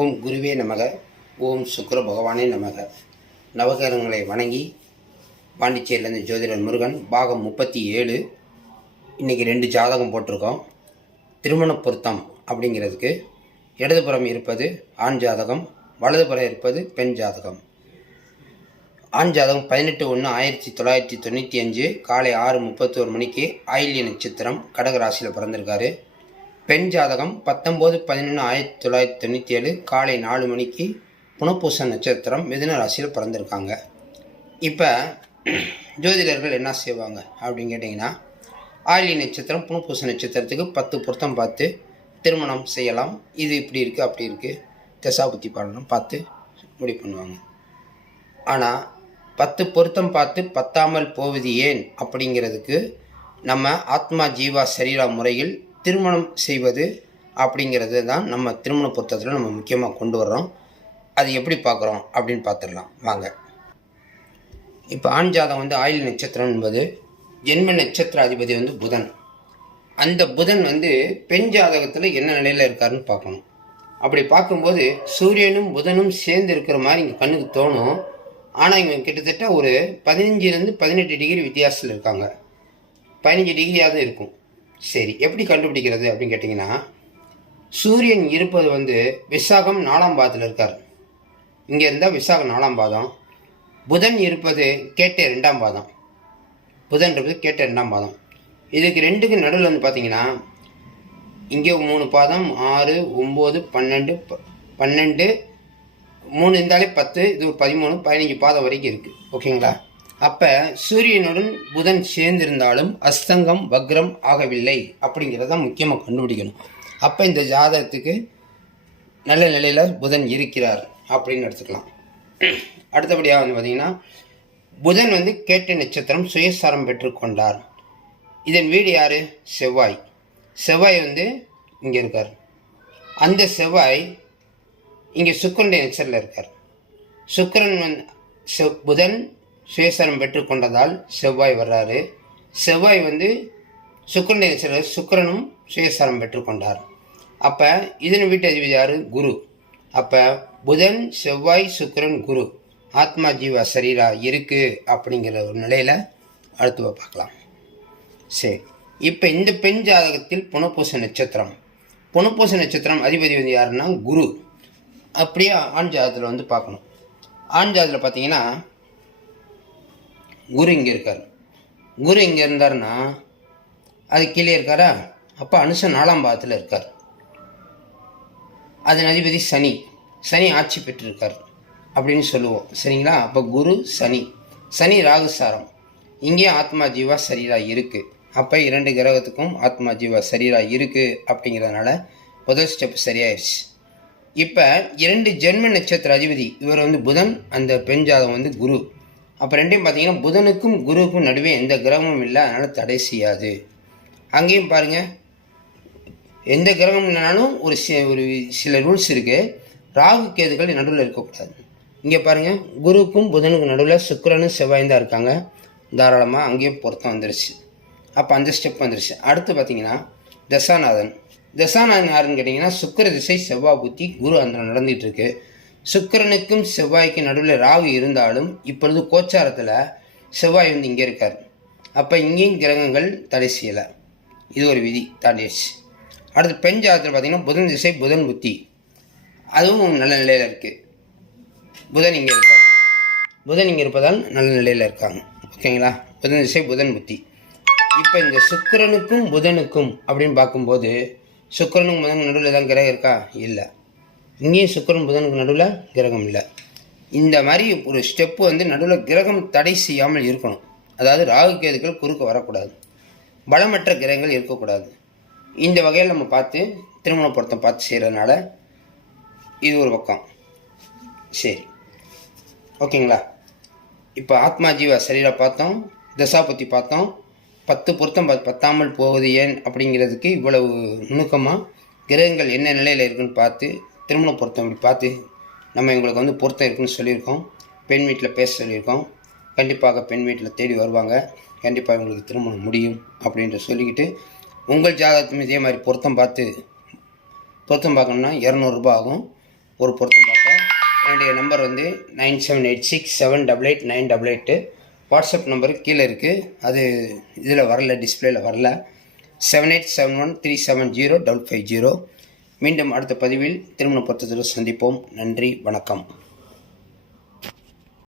ஓம் குருவே நமக ஓம் சுக்கிர பகவானே நமக. நவகரங்களை வணங்கி பாண்டிச்சேரியிலேருந்து ஜோதிடர் முருகன் பாகம் முப்பத்தி ஏழு. இன்றைக்கி ரெண்டு ஜாதகம் போட்டிருக்கோம். திருமண பொருத்தம் அப்படிங்கிறதுக்கு இடதுபுறம் இருப்பது ஆண் ஜாதகம் வலதுபுறம் இருப்பது பெண் ஜாதகம். ஆண் ஜாதகம் பதினெட்டு ஒன்று ஆயிரத்தி தொள்ளாயிரத்தி தொண்ணூற்றி அஞ்சு காலை ஆறு முப்பத்தோரு மணிக்கு ஆயில்ய நட்சத்திரம் கடகராசியில் பிறந்திருக்காரு. பெண் ஜாதகம் பத்தொம்போது பதினொன்று ஆயிரத்தி தொள்ளாயிரத்தி தொண்ணூற்றி ஏழு காலை நாலு மணிக்கு புனப்பூச நட்சத்திரம் மிதுன ராசியில் பிறந்திருக்காங்க. இப்போ ஜோதிடர்கள் என்ன செய்வாங்க அப்படின்னு கேட்டிங்கன்னா ஆயிலி நட்சத்திரம் புனப்பூச நட்சத்திரத்துக்கு பத்து பொருத்தம் பார்த்து திருமணம் செய்யலாம். இது இப்படி இருக்குது அப்படி இருக்குது தசாபுத்தி பாடணும் பார்த்து முடிவு பண்ணுவாங்க. ஆனால் பத்து பொருத்தம் பார்த்து பத்தாமல் போவது ஏன் அப்படிங்கிறதுக்கு நம்ம ஆத்மா ஜீவா சரீரா முறையில் திருமணம் செய்வது அப்படிங்கிறது தான் நம்ம திருமண பொருத்தத்தில் நம்ம முக்கியமாக கொண்டு வர்றோம். அது எப்படி பார்க்குறோம் அப்படின்னு பார்த்துடலாம். வாங்க. இப்போ ஆண் ஜாதகம் வந்து ஆயுள் நட்சத்திரம் என்பது ஜென்ம நட்சத்திர அதிபதி வந்து புதன். அந்த புதன் வந்து பெண் ஜாதகத்தில் என்ன நிலையில் இருக்காருன்னு பார்க்கணும். அப்படி பார்க்கும்போது சூரியனும் புதனும் சேர்ந்து இருக்கிற மாதிரி இங்கே கண்ணுக்கு தோணும். ஆனால் இவங்க கிட்டத்தட்ட ஒரு பதினஞ்சுலேருந்து பதினெட்டு டிகிரி வித்தியாசத்தில் இருக்காங்க. பதினஞ்சு டிகிரியாவது இருக்கும். சரி எப்படி கண்டுபிடிக்கிறது அப்படின்னு கேட்டிங்கன்னா சூரியன் இருப்பது வந்து விசாகம் நாலாம் பாதத்தில் இருக்கார். இங்கே இருந்தால் விசாகம் நாலாம் பாதம். புதன் இருப்பது கேட்ட ரெண்டாம் பாதம். புதன் இருப்பது கேட்ட ரெண்டாம் பாதம். இதுக்கு ரெண்டுக்கு நடுவில் வந்து பார்த்தீங்கன்னா இங்கே மூணு பாதம் ஆறு ஒம்பது பன்னெண்டு ப- பன்னெண்டு மூணு இருந்தாலே பத்து இது பதிமூணு பதினஞ்சு பாதம் வரைக்கும் இருக்குது ஓகேங்களா? அப்போ சூரியனுடன் புதன் சேர்ந்திருந்தாலும் அஸ்தங்கம் வக்ரம் ஆகவில்லை அப்படிங்கிறத முக்கியமாக கண்டுபிடிக்கணும். அப்போ இந்த ஜாதகத்துக்கு நல்ல நிலையில் புதன் இருக்கிறார் அப்படின்னு எடுத்துக்கலாம். அடுத்தபடியாக வந்து பார்த்தீங்கன்னா புதன் வந்து கேட்ட நட்சத்திரம் சுயசாரம் பெற்றுக்கொண்டார் இதன் வீடு யார்? செவ்வாய். செவ்வாய் வந்து இங்கே இருக்கார். அந்த செவ்வாய் இங்கே சுக்கரனுடைய நட்சத்திரத்தில் இருக்கார். சுக்கரன் வந்து புதன் சுயசரம் பெற்றுக்கொண்டதால் செவ்வாய் வர்றாரு. செவ்வாய் வந்து சுக்கரனை நட்சத்திரம் சுக்கரனும் சுயசரம் பெற்றுக்கொண்டார். அப்போ இதன் வீட்டு அதிபதி யார்? குரு. அப்போ புதன் செவ்வாய் சுக்கரன் குரு. ஆத்மா ஜீவா சரீரா இருக்குது அப்படிங்கிற ஒரு நிலையில் அடுத்து பார்க்கலாம். சரி. இப்போ இந்த பெண் ஜாதகத்தில் புனப்பூச நட்சத்திரம். புனப்பூச நட்சத்திரம் அதிபதி வந்து யாருன்னா குரு. அப்படியே ஆண் ஜாதகத்தில் வந்து பார்க்கணும். ஆண் ஜாதகத்தில் பார்த்தீங்கன்னா குரு இங்கே இருக்கார். குரு இங்கே இருந்தாருன்னா அது கீழே இருக்காரா? அப்போ அனுஷன் நாலாம் பாகத்தில் இருக்கார். அதன் அதிபதி சனி. சனி ஆட்சி பெற்றிருக்கார். அப்படின்னு சொல்லுவோம். சரிங்களா? அப்போ குரு சனி. சனி ராகுசாரம். இங்கேயும் ஆத்மா ஜீவா சரீராக இருக்குது அப்போ இரண்டு கிரகத்துக்கும் ஆத்மா ஜீவா சரீராக இருக்குது அப்படிங்கிறதுனால முதல் ஸ்டெப் சரியாயிடுச்சு இப்போ இரண்டு ஜென்ம நட்சத்திர அதிபதி இவர் வந்து புதன் அந்த பெண் ஜாதகம் வந்து குரு. அப்போ ரெண்டையும் பார்த்தீங்கன்னா புதனுக்கும் குருவுக்கும் நடுவே எந்த கிரகமும் இல்லை அதனால் தடை செய்யாது. அங்கேயும் பாருங்கள் எந்த கிரகம் இல்லைனாலும் ஒரு சி ஒரு சில ரூல்ஸ் இருக்குது ராகு கேதுகள் நடுவில் இருக்கக்கூடாது. இங்கே பாருங்கள் குருவுக்கும் புதனுக்கும் நடுவில் சுக்கரனும் செவ்வாயும் தான் இருக்காங்க. தாராளமாக அங்கேயும் பொருத்தம் வந்துருச்சு. அப்போ அந்த ஸ்டெப் வந்துருச்சு. அடுத்து பார்த்தீங்கன்னா தசாநாதன். தசாநாதன் யாருன்னு கேட்டிங்கன்னா சுக்கிர திசை செவ்வாய் புத்தி குரு அந்த நடந்துகிட்ருக்கு சுக்கிரனுக்கும் செவ்வாய்க்கு நடுவில் ராகு இருந்தாலும் இப்பொழுது கோச்சாரத்தில் செவ்வாய் வந்து இங்கே இருக்கார். அப்போ இங்கேயும் கிரகங்கள் தடை செய்யலை. இது ஒரு விதி தாண்டிடுச்சு அடுத்து பெண் ஜாதத்தில் பார்த்தீங்கன்னா புதன் திசை புதன் புத்தி. அதுவும் நல்ல நிலையில் இருக்குது புதன் இங்கே இருக்கார். புதன் இங்கே இருப்பதால் நல்ல நிலையில் இருக்காங்க. ஓகேங்களா? புதன் திசை புதன் புத்தி. இப்போ இந்த சுக்கிரனுக்கும் புதனுக்கும் அப்படின்னு பார்க்கும்போது சுக்கரனுக்கும் புதன் நடுவில் தான் கிரகம் இருக்கா? இல்லை. இங்கேயும் சுக்கரன் புதனுக்கு நடுவில் கிரகம் இல்லை. இந்த மாதிரி ஒரு ஸ்டெப்பு வந்து நடுவில் கிரகம் தடை செய்யாமல் இருக்கணும். அதாவது ராகு கேதுக்கள் குறுக்க வரக்கூடாது. பலமற்ற கிரகங்கள் இருக்கக்கூடாது. இந்த வகையில் நம்ம பார்த்து திருமண பொருத்தம் பார்த்து செய்கிறதுனால இது ஒரு பக்கம். சரி. ஓகேங்களா? இப்போ ஆத்மா ஜீவா சரீரை பார்த்தோம் தசாபத்தி பார்த்தோம். பத்து பொருத்தம் பத்- பத்தாமல் போவது ஏன் அப்படிங்கிறதுக்கு இவ்வளவு நுணுக்கமாக கிரகங்கள் என்ன நிலையில் இருக்குன்னு பார்த்து திருமண பொருத்தம் இப்படி பார்த்து நம்ம எங்களுக்கு வந்து பொருத்தம் இருக்குன்னு சொல்லியிருக்கோம். பெண் வீட்டில் பேச சொல்லியிருக்கோம். கண்டிப்பாக பெண் வீட்டில் தேடி வருவாங்க. கண்டிப்பாக இவங்களுக்கு திருமணம் முடியும் அப்படின்ற சொல்லிக்கிட்டு உங்கள் ஜாதகத்தும் இதே மாதிரி பொருத்தம் பார்த்து பொருத்தம் பார்க்கணுன்னா இரநூறுபா ஆகும். ஒரு பொருத்தம் பார்க்க. என்னுடைய நம்பர் வந்து nine seven eight six seven double eight nine double eight WhatsApp number கீழே இருக்குது அது இதில் வரல டிஸ்பிளேயில் வரல. Seven eight seven one three seven zero double five zero மீண்டும் அடுத்த பதிவில் திருமண பொருத்தத்தில் சந்திப்போம். நன்றி வணக்கம்.